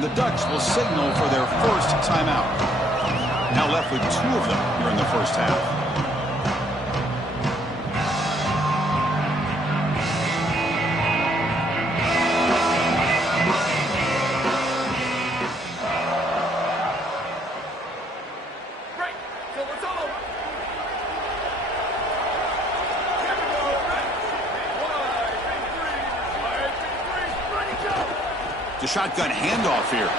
The Ducks will signal for their first timeout. Now left with 2 of them here in the first half. The shotgun handoff here.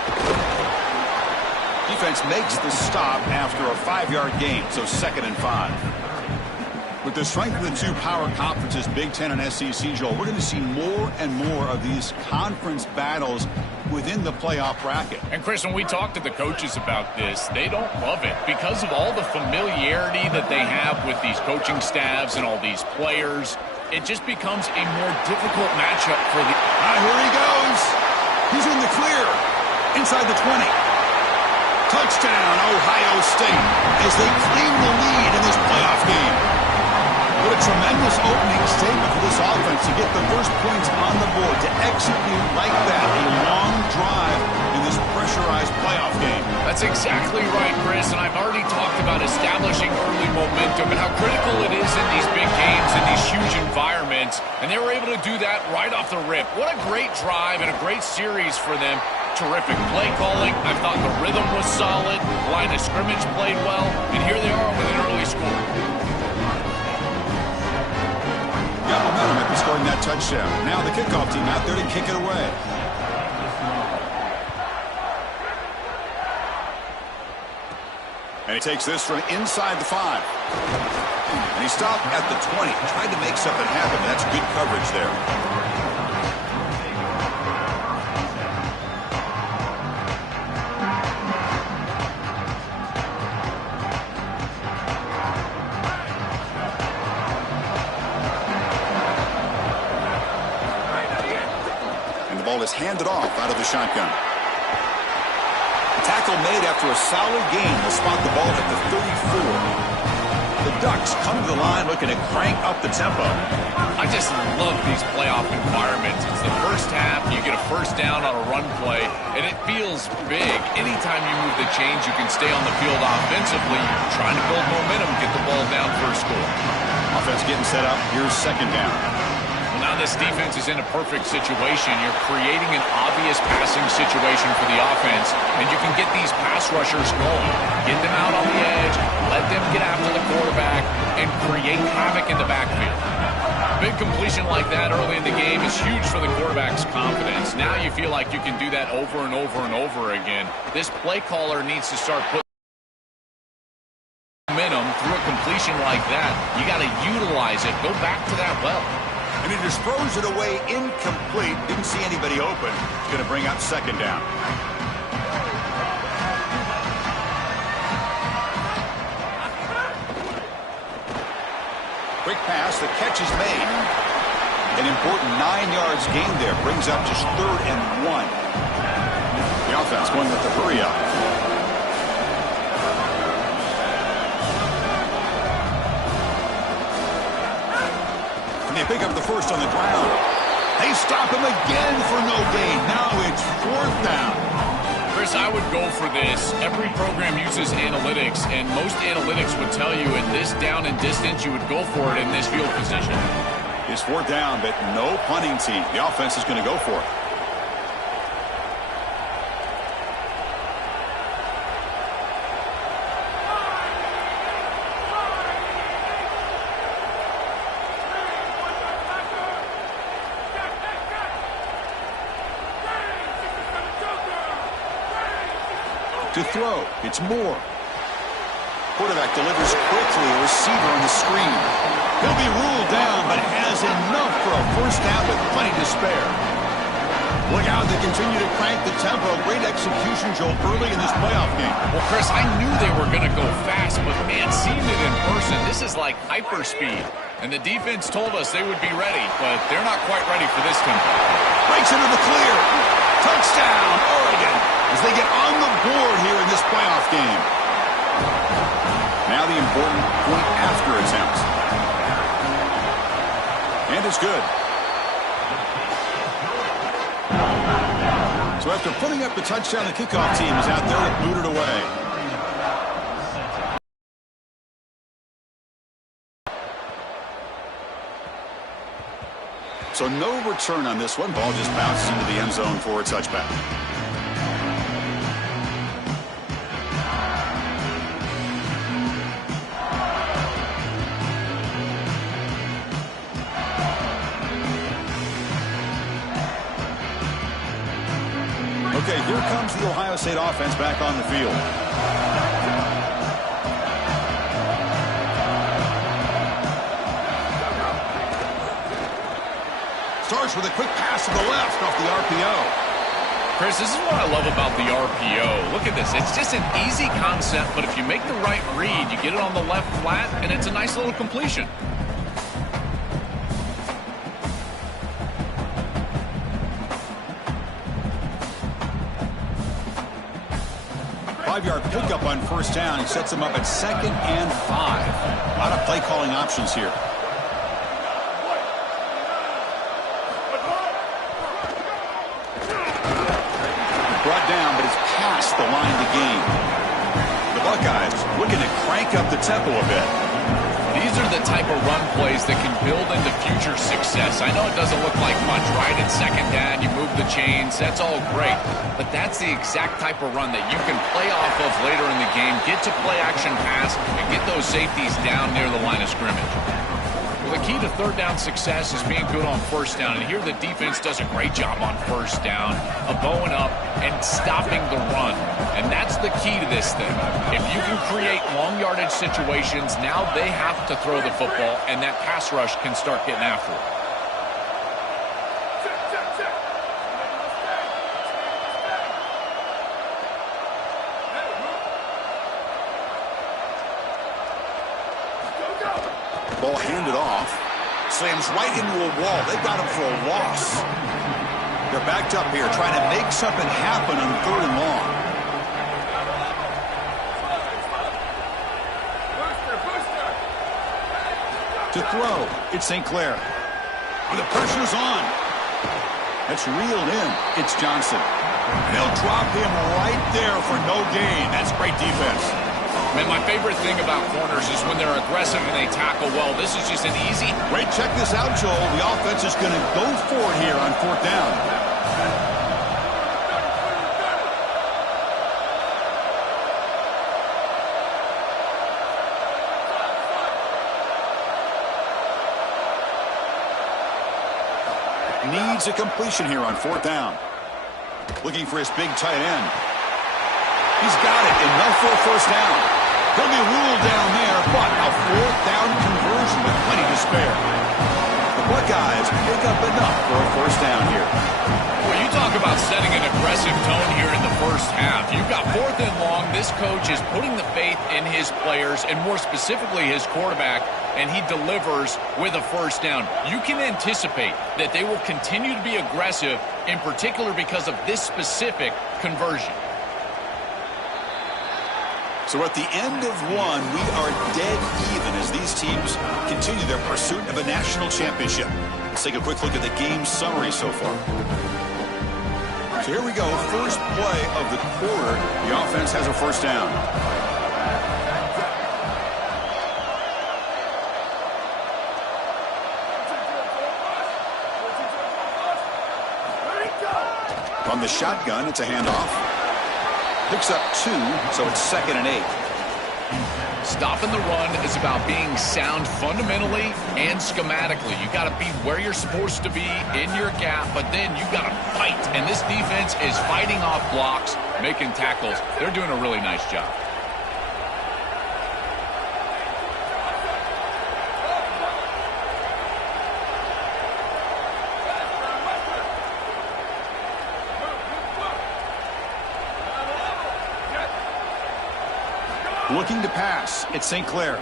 Defense makes the stop after a 5-yard gain, so 2nd and 5. With the strength of the 2 power conferences, Big Ten and SEC, Joel, we're going to see more and more of these conference battles within the playoff bracket. And Chris, when we talk to the coaches about this, they don't love it because of all the familiarity that they have with these coaching staffs and all these players. It just becomes a more difficult matchup for the... Here he goes. He's in the clear. Inside the 20. Touchdown, Ohio State, as they claim the lead in this playoff game. What a tremendous opening statement for this offense to get the first points on the board, to execute like that, a long drive in this pressurized playoff game. That's exactly right, Chris, and I've already talked about establishing early momentum and how critical it is in these big games, in these huge environments, and they were able to do that right off the rip. What a great drive and a great series for them. Terrific play calling. I thought the rhythm was solid. Line of scrimmage played well. And here they are with an early score. Got momentum after scoring that touchdown. Now the kickoff team out there to kick it away. And he takes this from inside the 5. And he stopped at the 20. Tried to make something happen. That's good coverage there. Is handed off out of the shotgun. The tackle made after a solid gain will spot the ball at the 34. The Ducks come to the line looking to crank up the tempo. I just love these playoff environments. It's the first half, you get a first down on a run play, and it feels big. Anytime you move the chains, you can stay on the field offensively. You're trying to build momentum, get the ball down for a score. Offense getting set up. Here's 2nd down. Now this defense is in a perfect situation. You're creating an obvious passing situation for the offense, and you can get these pass rushers going. Get them out on the edge, let them get after the quarterback, and create havoc in the backfield. A big completion like that early in the game is huge for the quarterback's confidence. Now you feel like you can do that over and over and over again. This play caller needs to start putting momentum through a completion like that. You got to utilize it. Go back to that well. And he just throws it away incomplete. Didn't see anybody open. It's going to bring up 2nd down. Quick pass. The catch is made. An important 9 yards gain there. Brings up just 3rd and 1. The offense going with the hurry up. They pick up the first on the ground. They stop him again for no gain. Now it's 4th down. Chris, I would go for this. Every program uses analytics, and most analytics would tell you in this down and distance, you would go for it in this field position. It's 4th down, but no punting team. The offense is going to go for it. To throw, it's Moore. Quarterback delivers quickly, a receiver on the screen. He'll be ruled down, but has enough for a first down with plenty to spare. Look out, they continue to crank the tempo. Great execution, Joel, early in this playoff game. Well, Chris, I knew they were going to go fast, but man, seeing it in person, this is like hyperspeed. And the defense told us they would be ready, but they're not quite ready for this tempo. Breaks into the clear. Touchdown, Oregon, as they get on the board here in this playoff game. Now the important point after attempt. And it's good. So So after putting up the touchdown, the kickoff team is out there to boot it away. So no return on this one. Ball just bounces into the end zone for a touchback. Okay, here comes the Ohio State offense back on the field. Starts with a quick pass to the left off the RPO. Chris, this is what I love about the RPO. Look at this. It's just an easy concept, but if you make the right read, you get it on the left flat, and it's a nice little completion. Five-yard pickup on first down. He sets him up at 2nd and 5. A lot of play calling options here. Brought down, but it's past the line to gain. The Buckeyes looking to crank up the tempo a bit. These are the type of run plays that can build into future success. I know it doesn't look like much, right? It's second down, you move the chains, that's all great. But that's the exact type of run that you can play off of later in the game, get to play action pass, and get those safeties down near the line of scrimmage. Well, the key to third down success is being good on first down. And here the defense does a great job on first down of going up and stopping the run. And that's the key to this thing. If you can create long yardage situations, now they have to throw the football, and that pass rush can start getting after it. Ball handed off. Slams right into a wall. They've got him for a loss. They're backed up here trying to make something happen on 3rd and long. To throw, it's St. Clair. The pressure's on. That's reeled in. It's Johnson. They'll drop him right there for no gain. That's great defense. Man, my favorite thing about corners is when they're aggressive and they tackle well. This is just an easy... Great, check this out, Joel. The offense is going to go for it here on 4th down. Needs a completion here on 4th down. Looking for his big tight end. He's got it, enough for a first down. He'll be ruled down there, but a 4th down conversion with plenty to spare. The Buckeyes pick up enough for a first down here. Well, you talk about setting an aggressive tone here in the first half. You've got 4th and long. This coach is putting the faith in his players, and more specifically his quarterback, and he delivers with a first down. You can anticipate that they will continue to be aggressive, in particular because of this specific conversion. So at the end of one, we are dead even as these teams continue their pursuit of a national championship. Let's take a quick look at the game summary so far. So here we go, first play of the quarter. The offense has a first down. On the shotgun, it's a handoff. Picks up 2, so it's 2nd and 8. Stopping the run is about being sound fundamentally and schematically. You got to be where you're supposed to be in your gap, but then you got to fight. And this defense is fighting off blocks, making tackles. They're doing a really nice job. Looking to pass. It's St. Clair.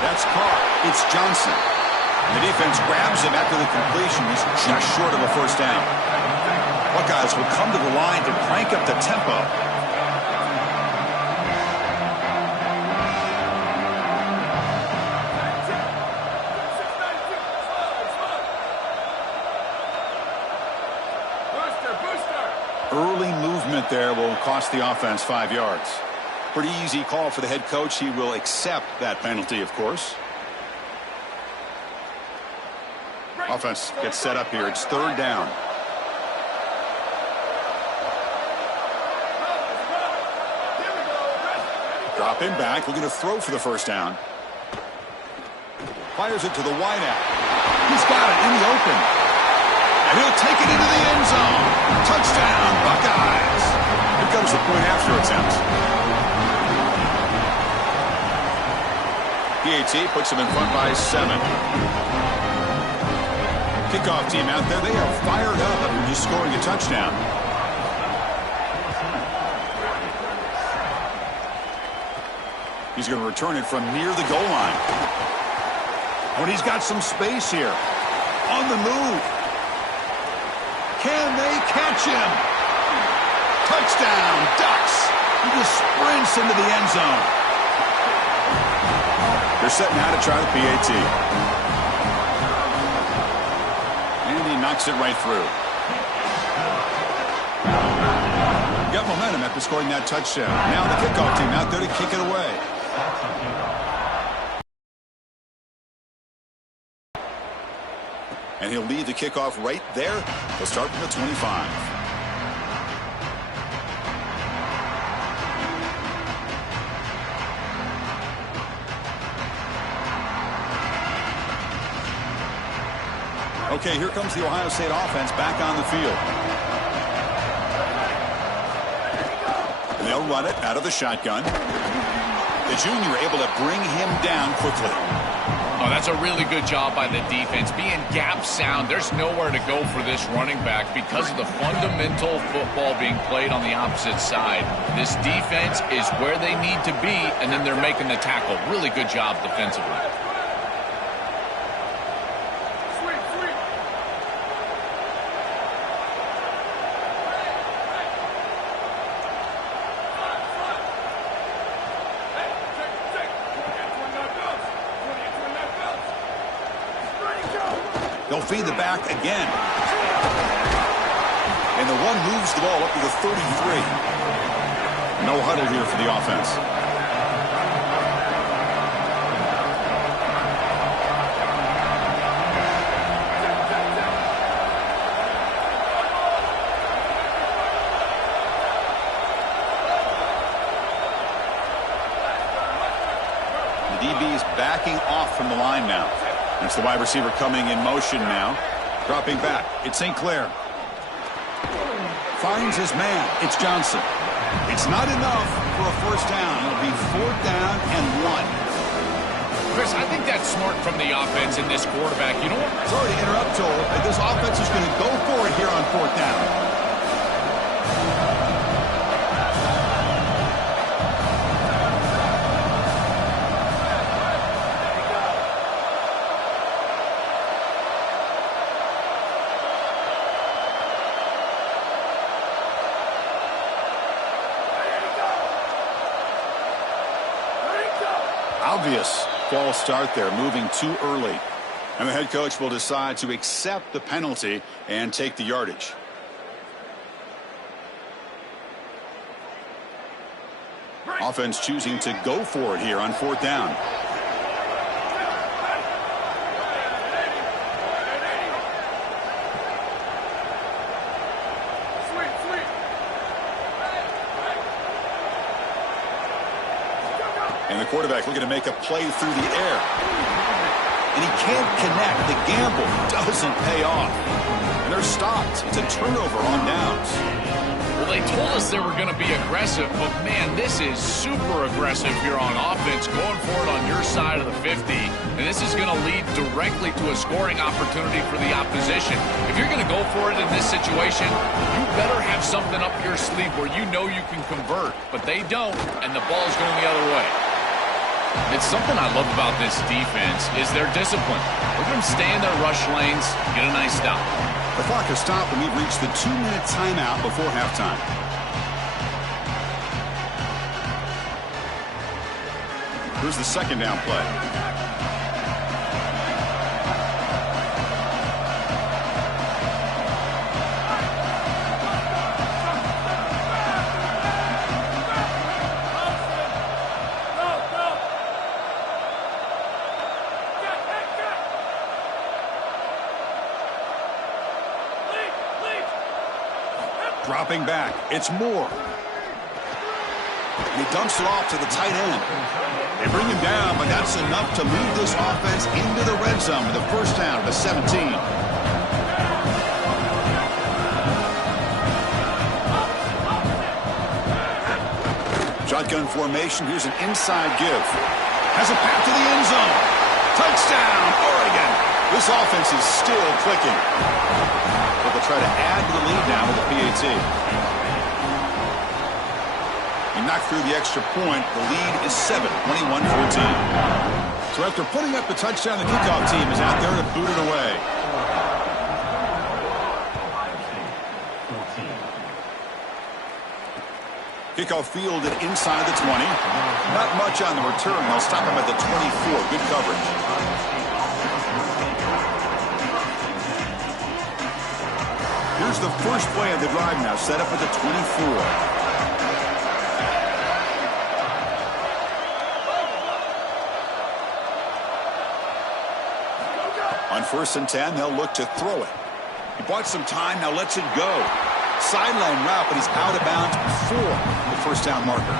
That's caught. It's Johnson. And the defense grabs him after the completion. He's just short of a first down. Buckeyes will come to the line to crank up the tempo. Early movement there will cost the offense 5 yards. Pretty easy call for the head coach. He will accept that penalty, of course. Offense gets set up here. It's 3rd down. Drop him back. Looking to throw for the 1st down. Fires it to the wideout. He's got it in the open. And he'll take it into the end zone. Touchdown, Buckeyes. Here comes the point after attempt. PAT puts him in front by 7. Kickoff team out there. They are fired up after just scoring a touchdown. He's going to return it from near the goal line. When he's got some space here. On the move. Can they catch him? Touchdown, Ducks. He just sprints into the end zone. They're setting out to try the PAT. And he knocks it right through. Got momentum after scoring that touchdown. Now the kickoff team out there to kick it away. And he'll lead the kickoff right there. He'll start from the 25. Okay, here comes the Ohio State offense back on the field. And they'll run it out of the shotgun. The junior able to bring him down quickly. Oh, that's a really good job by the defense. Being gap sound, there's nowhere to go for this running back because of the fundamental football being played on the opposite side. This defense is where they need to be, and then they're making the tackle. Really good job defensively. They'll feed the back again. And the one moves the ball up to the 33. No huddle here for the offense. The DB is backing off from the line now. That's the wide receiver coming in motion now. Dropping back. It's St. Clair. Finds his man. It's Johnson. It's not enough for a 1st down. It'll be 4th down and 1. Chris, I think that's smart from the offense in this quarterback. You know what? Sorry to interrupt, Joel, but this offense is going to go for it here on 4th down. Obvious false start there, moving too early. And the head coach will decide to accept the penalty and take the yardage. Offense choosing to go for it here on 4th down. And the quarterback looking to make a play through the air. And he can't connect. The gamble doesn't pay off. And they're stopped. It's a turnover on downs. Well, they told us they were going to be aggressive, but, man, this is super aggressive here on offense, going for it on your side of the 50. And this is going to lead directly to a scoring opportunity for the opposition. If you're going to go for it in this situation, you better have something up your sleeve where you know you can convert. But they don't, and the ball's going the other way. It's something I love about this defense is their discipline. Look at them stay in their rush lanes, get a nice stop. The clock has stopped, and we've reached the 2-minute timeout before halftime. Here's the 2nd down play. Dropping back. It's Moore. And he dumps it off to the tight end. They bring him down, but that's enough to move this offense into the red zone with a first down at the 17. Shotgun formation. Here's an inside give. Has a path to the end zone. Touchdown, Oregon. This offense is still clicking. But they'll try to add to the lead now with a PAT. He knocked through the extra point. The lead is 7, 21-14. So after putting up the touchdown, the kickoff team is out there to boot it away. Kickoff fielded inside the 20. Not much on the return. They'll stop him at the 24. Good coverage. Here's the first play of the drive now, set up at the 24. On 1st and 10, they'll look to throw it. He bought some time, now lets it go. Sideline route, but he's out of bounds before the first down marker.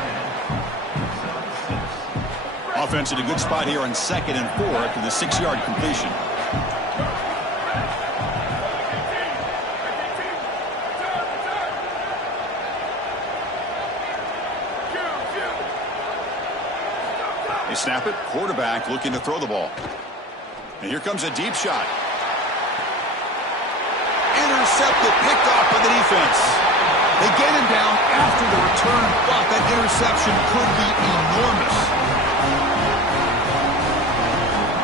Offense in a good spot here on 2nd and 4 after the 6-yard completion. They snap it. Quarterback looking to throw the ball. And here comes a deep shot. Intercepted, picked off by the defense. They get him down after the return, but that interception could be enormous.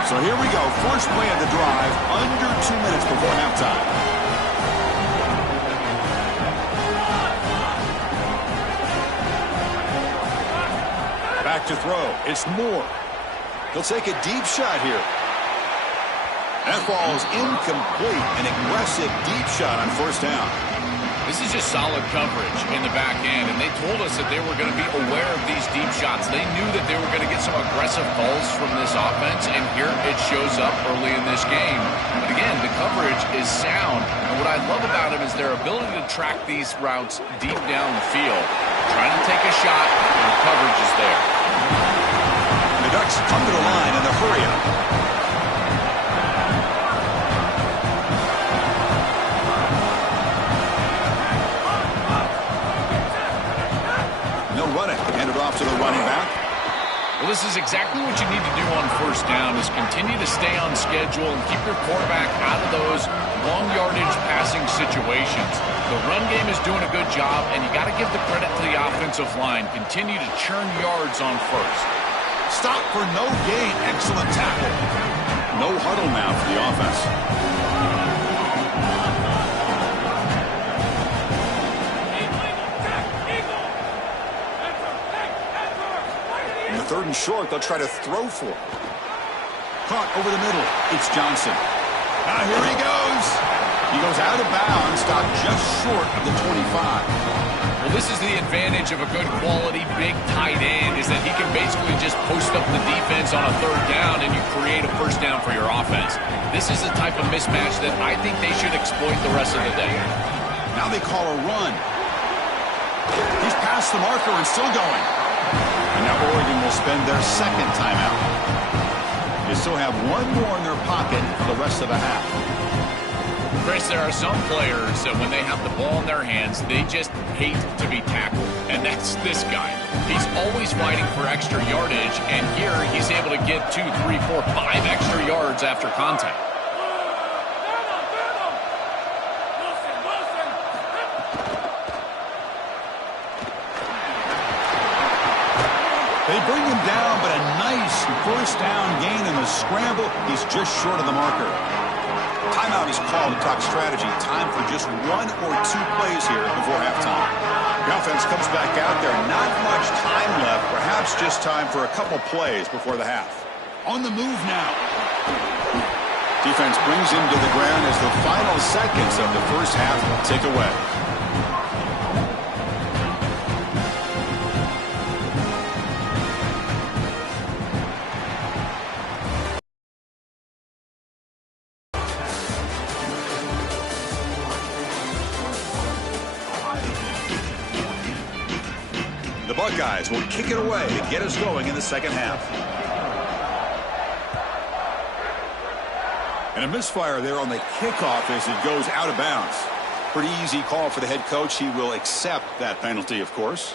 So here we go. First play of the drive, under 2 minutes before halftime. Back to throw. It's Moore. He'll take a deep shot here. That ball is incomplete. An aggressive deep shot on first down. This is just solid coverage in the back end, and they told us that they were going to be aware of these deep shots. They knew that they were going to get some aggressive calls from this offense, and here it shows up early in this game. But again, the coverage is sound, and what I love about them is their ability to track these routes deep down the field. Trying to take a shot, and the coverage is there. The Ducks come to the line in a hurry-up. To the running back. Well, this is exactly what you need to do on first down is continue to stay on schedule and keep your quarterback out of those long yardage passing situations. The run game is doing a good job, and you got to give the credit to the offensive line. Continue to churn yards on first. Stop for no gain. Excellent tackle. No huddle now for the offense. Third and short, they'll try to throw for it. Caught over the middle. It's Johnson. Now here he goes. He goes out of bounds, stopped just short of the 25. Well, this is the advantage of a good quality big tight end is that he can basically just post up the defense on a third down and you create a first down for your offense. This is the type of mismatch that I think they should exploit the rest of the day. Now they call a run. He's past the marker and still going. And now Oregon will spend their second timeout. They still have one more in their pocket for the rest of the half. Chris, there are some players that when they have the ball in their hands, they just hate to be tackled. And that's this guy. He's always fighting for extra yardage, and here he's able to get 2, 3, 4, 5 extra yards after contact. They bring him down, but a nice first down gain in the scramble. He's just short of the marker. Timeout is called to talk strategy. Time for just 1 or 2 plays here before halftime. The offense comes back out there. Not much time left. Perhaps just time for a couple plays before the half. On the move now. Defense brings him to the ground as the final seconds of the first half tick away. The Buckeyes will kick it away to get us going in the second half. And a misfire there on the kickoff as it goes out of bounds. Pretty easy call for the head coach. He will accept that penalty, of course.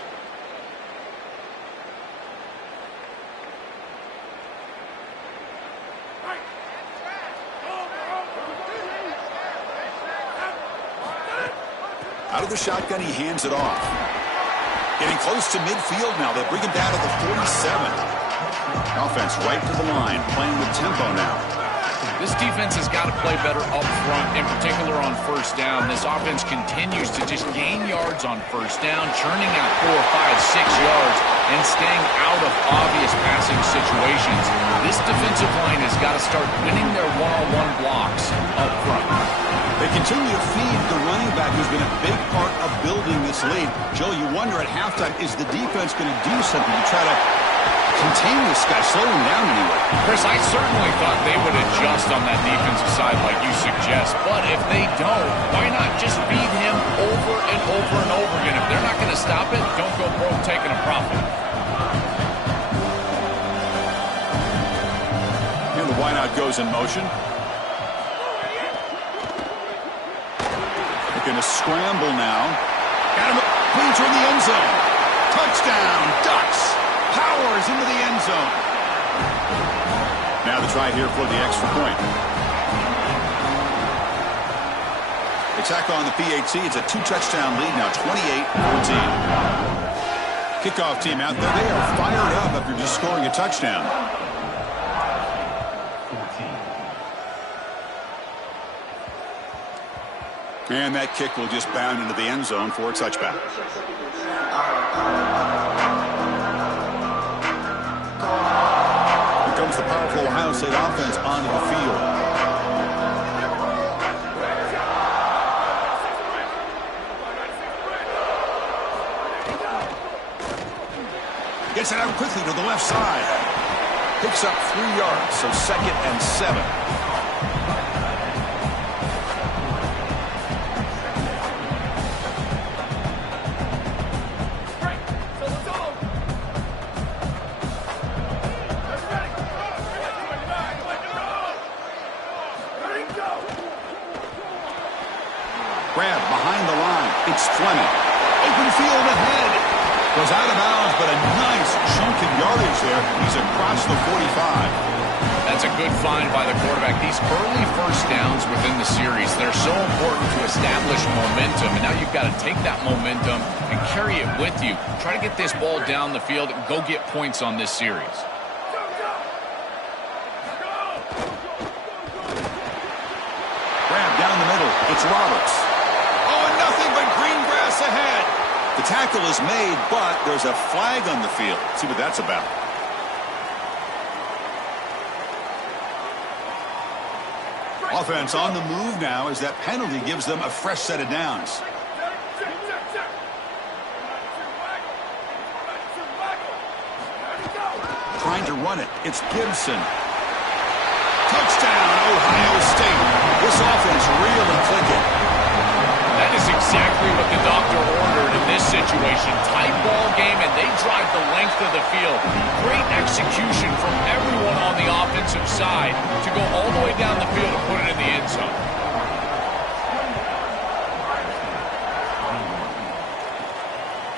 Out of the shotgun, he hands it off. Getting close to midfield now. They bring him down to the 47. Offense right to the line, playing with tempo now. This defense has got to play better up front, in particular on first down. This offense continues to just gain yards on first down, churning out 4, 5, 6 yards, and staying out of obvious passing situations. This defensive line has got to start winning their one-on-one blocks up front. They continue to feed the running back who's been a big part of building this lead. Joe, you wonder at halftime, is the defense going to do something to try to contain this guy, slow him down anyway? Chris, I certainly thought they would adjust on that defensive side like you suggest. But if they don't, why not just feed him over and over and over again? If they're not going to stop it, don't go broke taking a profit. And the wideout goes in motion. Going to scramble now. Got him clean toward the end zone. Touchdown, Ducks. Powers into the end zone. Now the try here for the extra point. They tack on the PAT. It's a 2-touchdown lead now, 28-14. Kickoff team out there. They are fired up after just scoring a touchdown. And that kick will just bound into the end zone for a touchback. Here comes the powerful Ohio State offense onto the field. Gets it out quickly to the left side. Picks up 3 yards, so 2nd and 7. Grab behind the line. It's Fleming. Open field ahead. Goes out of bounds, but a nice chunk of yardage there. He's across the 45. That's a good find by the quarterback. These early first downs within the series, they're so important to establish momentum. And now you've got to take that momentum and carry it with you. Try to get this ball down the field and go get points on this series. Grab down the middle. It's Roberts. Nothing but green grass ahead. The tackle is made, but there's a flag on the field. Let's see what that's about. Offense on the move now as that penalty gives them a fresh set of downs. Trying to run it. It's Gibson. Touchdown, Ohio State. This offense really clicking. That is exactly what the doctor ordered in this situation. Tight ball game, and they drive the length of the field. Great execution from everyone on the offensive side to go all the way down the field and put it in the end zone.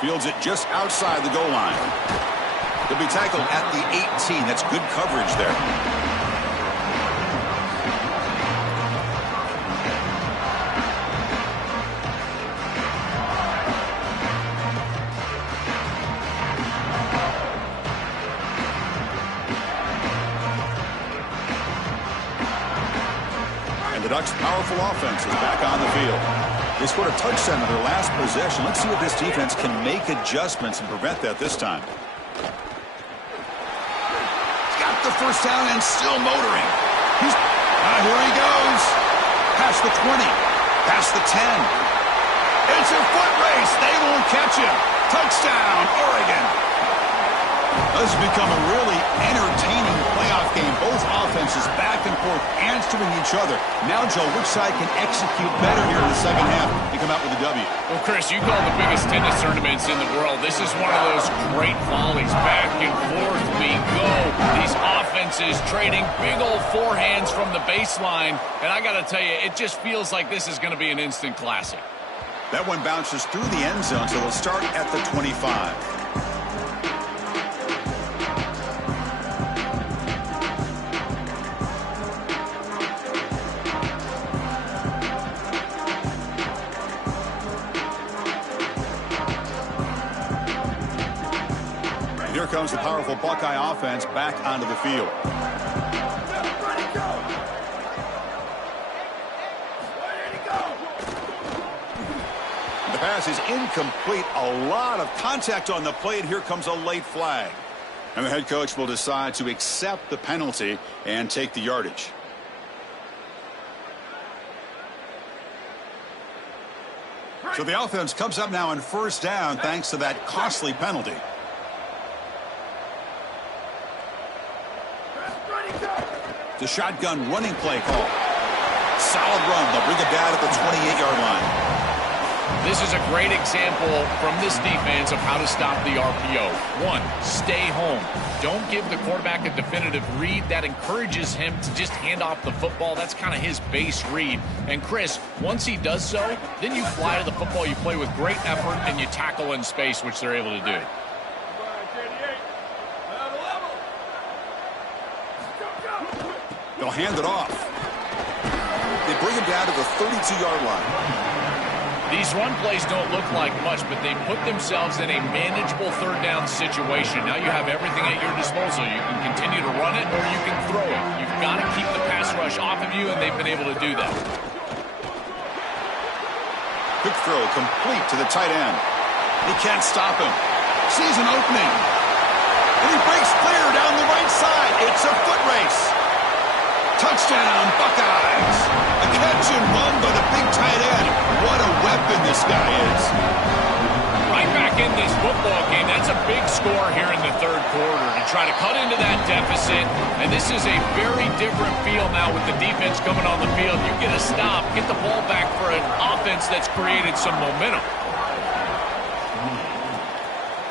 Fields it just outside the goal line. He'll be tackled at the 18. That's good coverage there. The Ducks' powerful offense is back on the field. They scored a touchdown in their last possession. Let's see if this defense can make adjustments and prevent that this time. He's got the first down and still motoring. Here he goes. Past the 20. Past the 10. It's a foot race. They won't catch him. Touchdown, Oregon. This has become a really entertaining playoff game. Both offenses back and forth answering each other. Now, Joe, which side can execute better here in the second half and come out with a W. Well, Chris, you call the biggest tennis tournaments in the world. This is one of those great volleys. Back and forth we go. These offenses trading big old forehands from the baseline. And I got to tell you, it just feels like this is going to be an instant classic. That one bounces through the end zone, so they'll start at the 25. Here comes the powerful Buckeye offense back onto the field. The pass is incomplete. A lot of contact on the play, and here comes a late flag. And the head coach will decide to accept the penalty and take the yardage. So the offense comes up now on first down thanks to that costly penalty. The shotgun running play call. Solid run. They'll bring it down at the 28-yard line. This is a great example from this defense of how to stop the RPO. One, stay home. Don't give the quarterback a definitive read. That encourages him to just hand off the football. That's kind of his base read. And Chris, once he does so, then you fly to the football. You play with great effort, and you tackle in space, which they're able to do. They'll hand it off. They bring him down to the 32-yard line. These run plays don't look like much, but they put themselves in a manageable third down situation. Now you have everything at your disposal. You can continue to run it or you can throw it. You've got to keep the pass rush off of you, and they've been able to do that. Quick throw complete to the tight end. He can't stop him. Sees an opening. And he breaks clear down the right side. It's a foot race. Touchdown, Buckeyes. A catch and run by the big tight end. What a weapon this guy is. Right back in this football game. That's a big score here in the third quarter to try to cut into that deficit. And this is a very different feel now with the defense coming on the field. You get a stop, get the ball back for an offense that's created some momentum.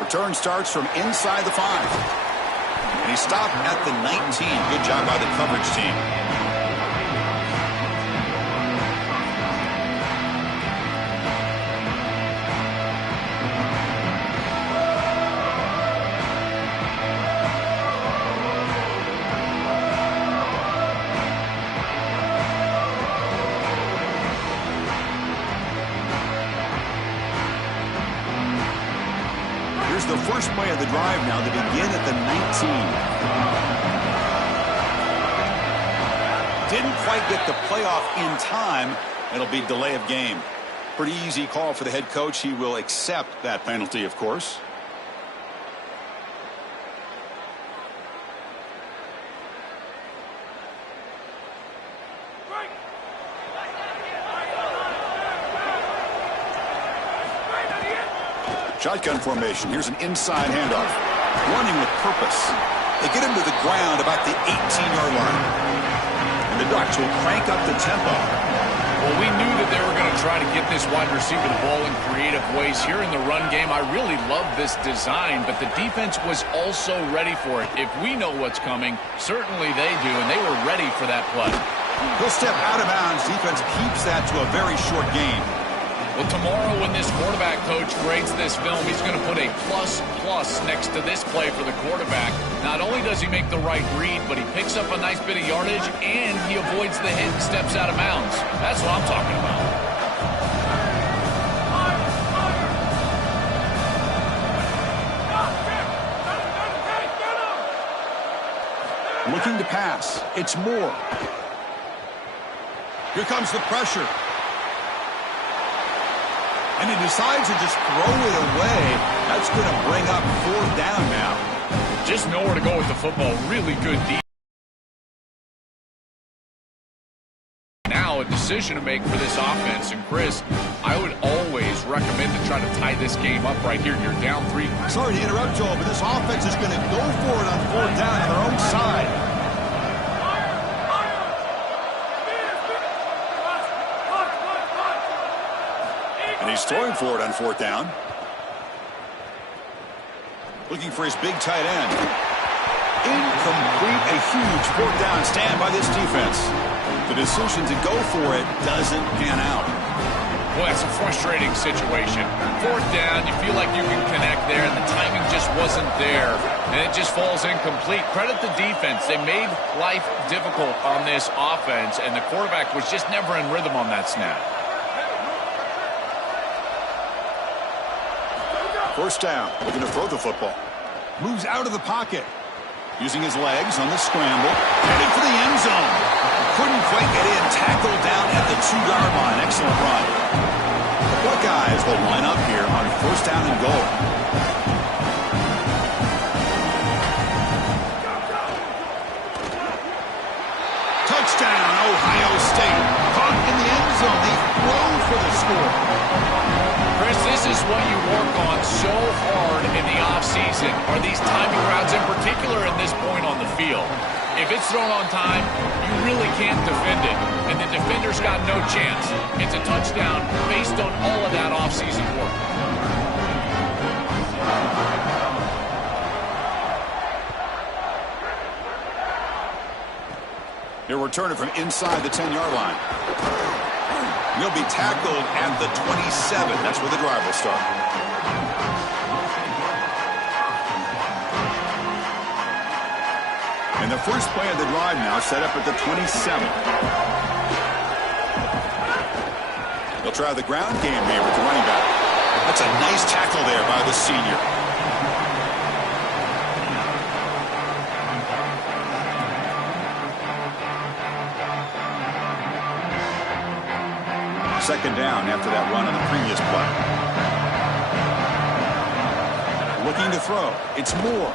Return starts from inside the 5. And he stopped at the 19. Good job by the coverage team. Here's the first play of the drive now. They begin at the 19. Didn't quite get the playoff in time. It'll be delay of game. Pretty easy call for the head coach. He will accept that penalty, of course. Shotgun formation. Here's an inside handoff. Running with purpose. They get him to the ground about the 18-yard line. And the Ducks will crank up the tempo. Well, we knew that they were going to try to get this wide receiver the ball in creative ways here in the run game. I really love this design, but the defense was also ready for it. If we know what's coming, certainly they do, and they were ready for that play. He'll step out of bounds. Defense keeps that to a very short gain. Well, tomorrow when this quarterback coach grades this film, he's going to put a plus next to this play for the quarterback. Not only does he make the right read, but he picks up a nice bit of yardage, and he avoids the hit and steps out of bounds. That's what I'm talking about. Looking to pass. It's Moore. Here comes the pressure. And he decides to just throw it away. That's going to bring up fourth down now. Just nowhere to go with the football. Really good defense. Now a decision to make for this offense. And Chris, I would always recommend to try to tie this game up right here. You're down 3. Sorry to interrupt, Joel, but this offense is going to go for it on fourth down on their own side. And he's throwing for it on 4th down. Looking for his big tight end. Incomplete. A huge 4th down stand by this defense. The decision to go for it doesn't pan out. Well, it's a frustrating situation. 4th down, you feel like you can connect there, and the timing just wasn't there, and it just falls incomplete. Credit the defense. They made life difficult on this offense, and the quarterback was just never in rhythm on that snap. 1st down, looking to throw the football. Moves out of the pocket. Using his legs on the scramble. Headed for the end zone. Couldn't quite get in. Tackled down at the 2-yard line. Excellent run. The Buckeyes will line up here on 1st down and goal. Touchdown, Ohio State. Caught in the end zone. They throw for the score. Chris, this is what you work on so hard in the offseason, are these timing routes, in particular in this point on the field. If it's thrown on time, you really can't defend it, and the defender's got no chance. It's a touchdown based on all of that offseason work. He'll return it from inside the 10-yard line. He'll be tackled at the 27. That's where the drive will start. And the first play of the drive now set up at the 27. They'll try the ground game here with the running back. That's a nice tackle there by the senior. Second down after that run on the previous play. Looking to throw. It's Moore.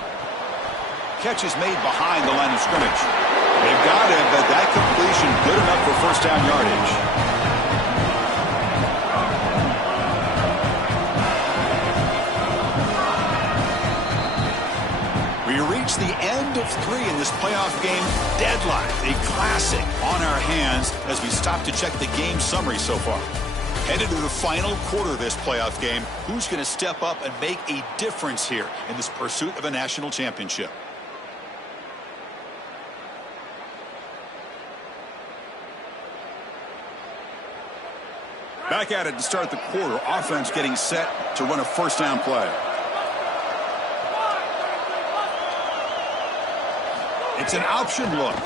Catch is made behind the line of scrimmage. They've got it, but that completion good enough for 1st down yardage. We reach the end of 3 in this playoff game. Deadline, a classic on our hands as we stop to check the game summary so far. Headed to the final quarter of this playoff game. Who's going to step up and make a difference here in this pursuit of a national championship? Back at it to start the quarter. Offense getting set to run a 1st down play. It's an option look.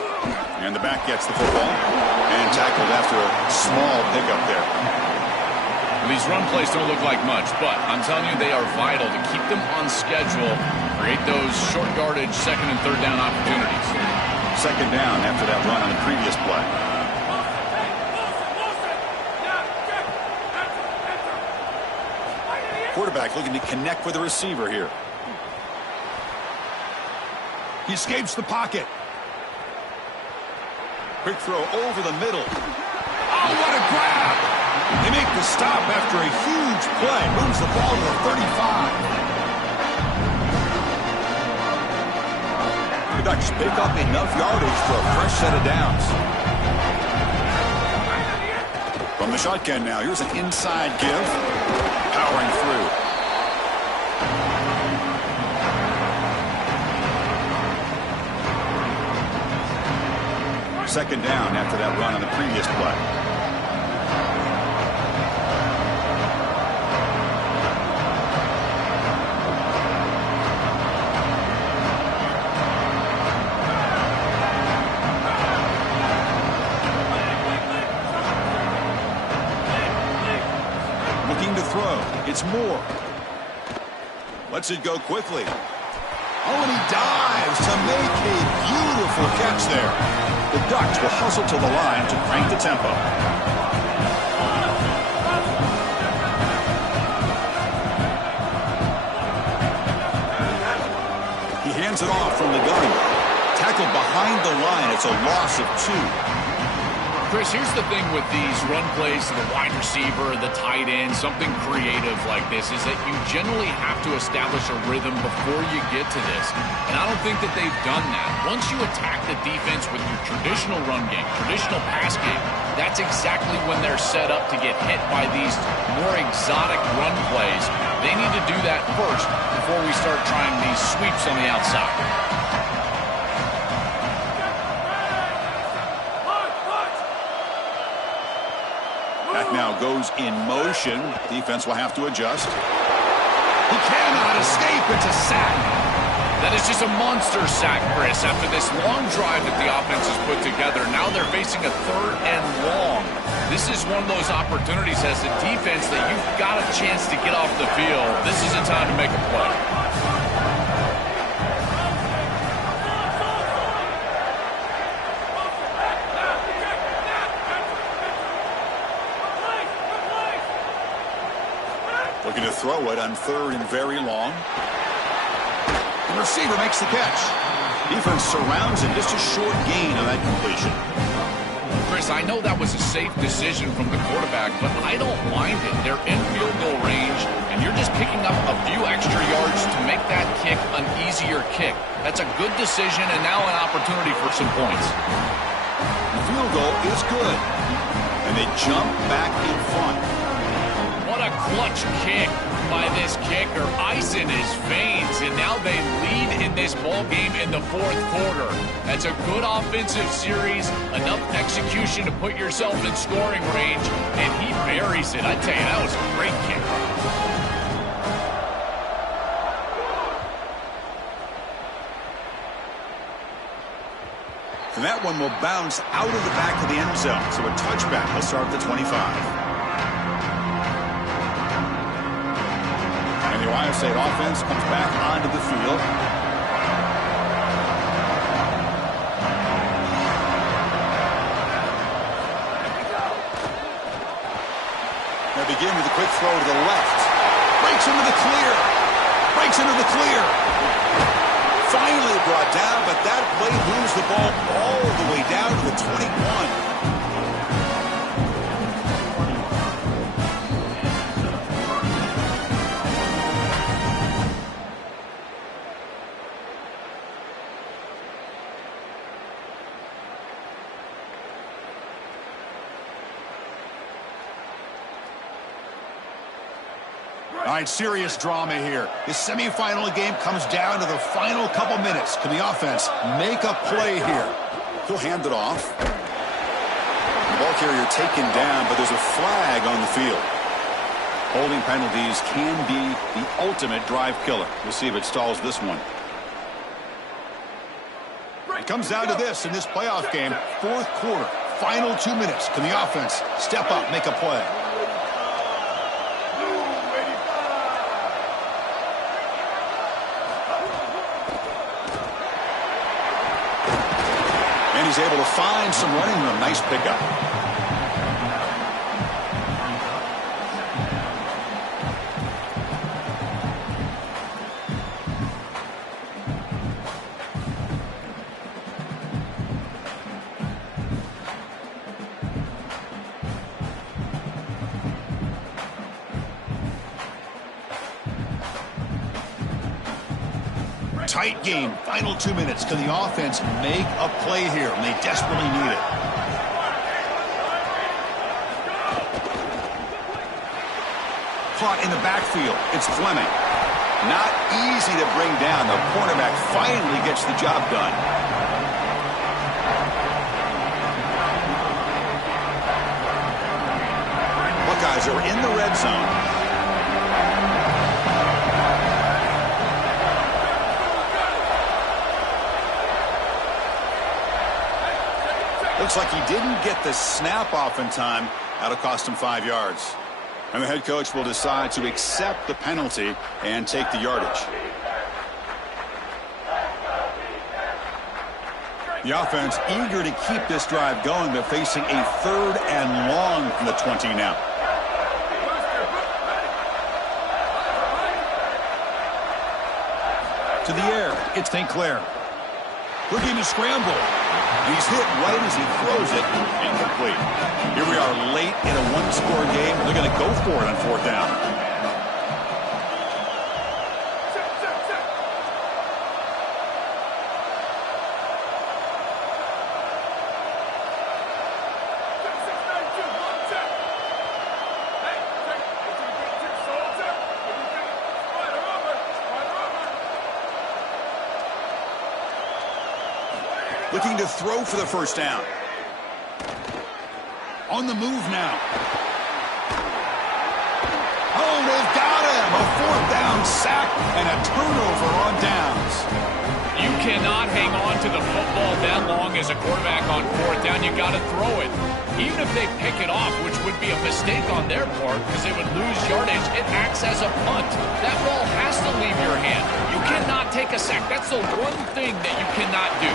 And the back gets the football. And tackled after a small pickup there. Well, these run plays don't look like much, but I'm telling you they are vital to keep them on schedule, create those short yardage 2nd and 3rd down opportunities. 2nd down after that run on the previous play. Quarterback looking to connect with the receiver here. He escapes the pocket. Quick throw over the middle. Oh, what a grab! They make the stop after a huge play. Moves the ball to the 35. The Ducks pick up enough yardage for a fresh set of downs. From the shotgun now, here's an inside give. Powering through. Second down after that run on the previous play. Looking to throw. It's Moore. Lets it go quickly. Oh, and he dives to make a beautiful catch there. The Ducks will hustle to the line to crank the tempo. He hands it off from the gun. Tackled behind the line. It's a loss of 2. Chris, here's the thing with these run plays to the wide receiver, the tight end, something creative like this, is that you generally have to establish a rhythm before you get to this. And I don't think that they've done that. Once you attack the defense with your traditional run game, traditional pass game, that's exactly when they're set up to get hit by these more exotic run plays. They need to do that first before we start trying these sweeps on the outside. That now goes in motion. Defense will have to adjust. He cannot escape. It's a sack. That is just a monster sack, Chris. After this long drive that the offense has put together, now they're facing a 3rd and long. This is one of those opportunities as a defense that you've got a chance to get off the field. This is a time to make a play. Looking to throw it on 3rd and very long. The receiver makes the catch. Defense surrounds him. Just a short gain on that completion. Chris, I know that was a safe decision from the quarterback, but I don't mind it. They're in field goal range, and you're just picking up a few extra yards to make that kick an easier kick. That's a good decision, and now an opportunity for some points. The field goal is good, and they jump back in front. What a clutch kick by this kicker. Ice in his veins, and now they lead in this ball game in the 4th quarter. That's a good offensive series, enough execution to put yourself in scoring range, and he buries it. I tell you, that was a great kick. And that one will bounce out of the back of the end zone, so a touchback will start at the 25. The Ohio State offense comes back onto the field. They begin with a quick throw to the left. Breaks into the clear. Breaks into the clear. Finally brought down, but that play moves the ball all the way down to the 21. All right, serious drama here. This semifinal game comes down to the final couple minutes. Can the offense make a play here? He'll hand it off. The ball carrier taken down, but there's a flag on the field. Holding penalties can be the ultimate drive killer. We'll see if it stalls this one. It comes down to this in this playoff game. 4th quarter, final 2 minutes. Can the offense step up, make a play? And he's able to find some running room. Nice pickup. Tight game, final 2 minutes. Can the offense make a play here? And they desperately need it. Caught in the backfield. It's Fleming. Not easy to bring down. The cornerback finally gets the job done. Buckeyes are in the red zone. Looks like he didn't get the snap off in time. That'll cost him 5 yards. And the head coach will decide to accept the penalty and take the yardage. The offense eager to keep this drive going, but facing a 3rd and long from the 20 now. To the air, it's St. Clair. Looking to scramble. He's hit right as he throws it. Incomplete. Here we are late in a one-score game. They're going to go for it on fourth down. Looking to throw for the first down. On the move now. Oh, they've got him. A fourth down sack and a turnover on downs. You cannot hang on to the football that long as a quarterback on fourth down. You got to throw it. Even if they pick it off, which would be a mistake on their part because they would lose yardage, it acts as a punt. That ball has to leave your hand. You cannot take a sack. That's the one thing that you cannot do.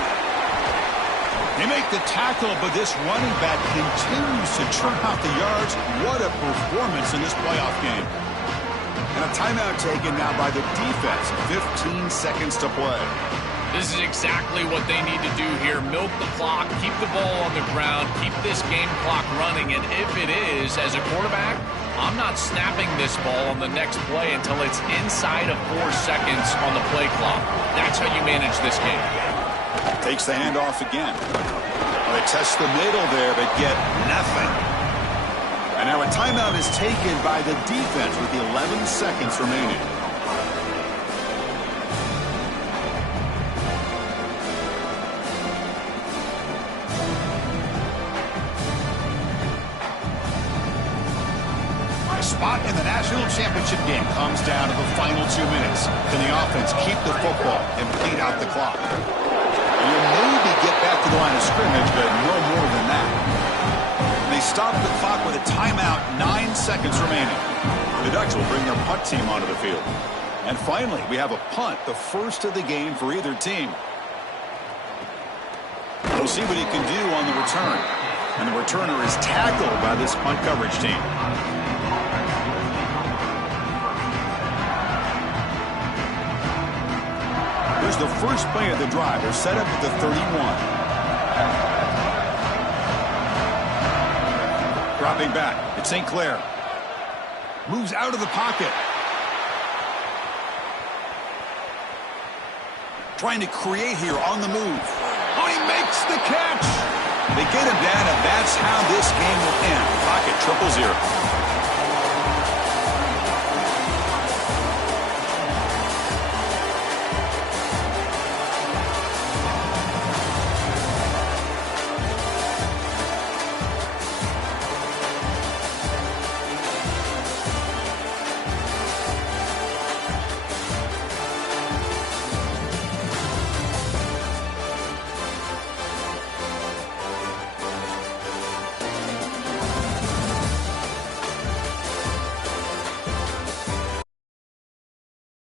They make the tackle, but this running back continues to churn out the yards. What a performance in this playoff game. And a timeout taken now by the defense. 15 seconds to play. This is exactly what they need to do here. Milk the clock, keep the ball on the ground, keep this game clock running. And if it is, as a quarterback, I'm not snapping this ball on the next play until it's inside of 4 seconds on the play clock. That's how you manage this game. Takes the handoff again. Well, they test the middle there, but get nothing. And now a timeout is taken by the defense with 11 seconds remaining. A spot in the national championship game comes down to the final 2 minutes. Can the offense keep the football and bleed out the clock? You'll maybe get back to the line of scrimmage, but no more than that. They stop the clock with a timeout, 9 seconds remaining. The Ducks will bring their punt team onto the field. And finally, we have a punt, the first of the game for either team. We'll see what he can do on the return. And the returner is tackled by this punt coverage team. Here's the first play of the drive. They're set up at the 31. Dropping back. It's St. Clair. Moves out of the pocket. Trying to create here on the move. Oh, he makes the catch. They get him down, and that's how this game will end. Pocket 0-0.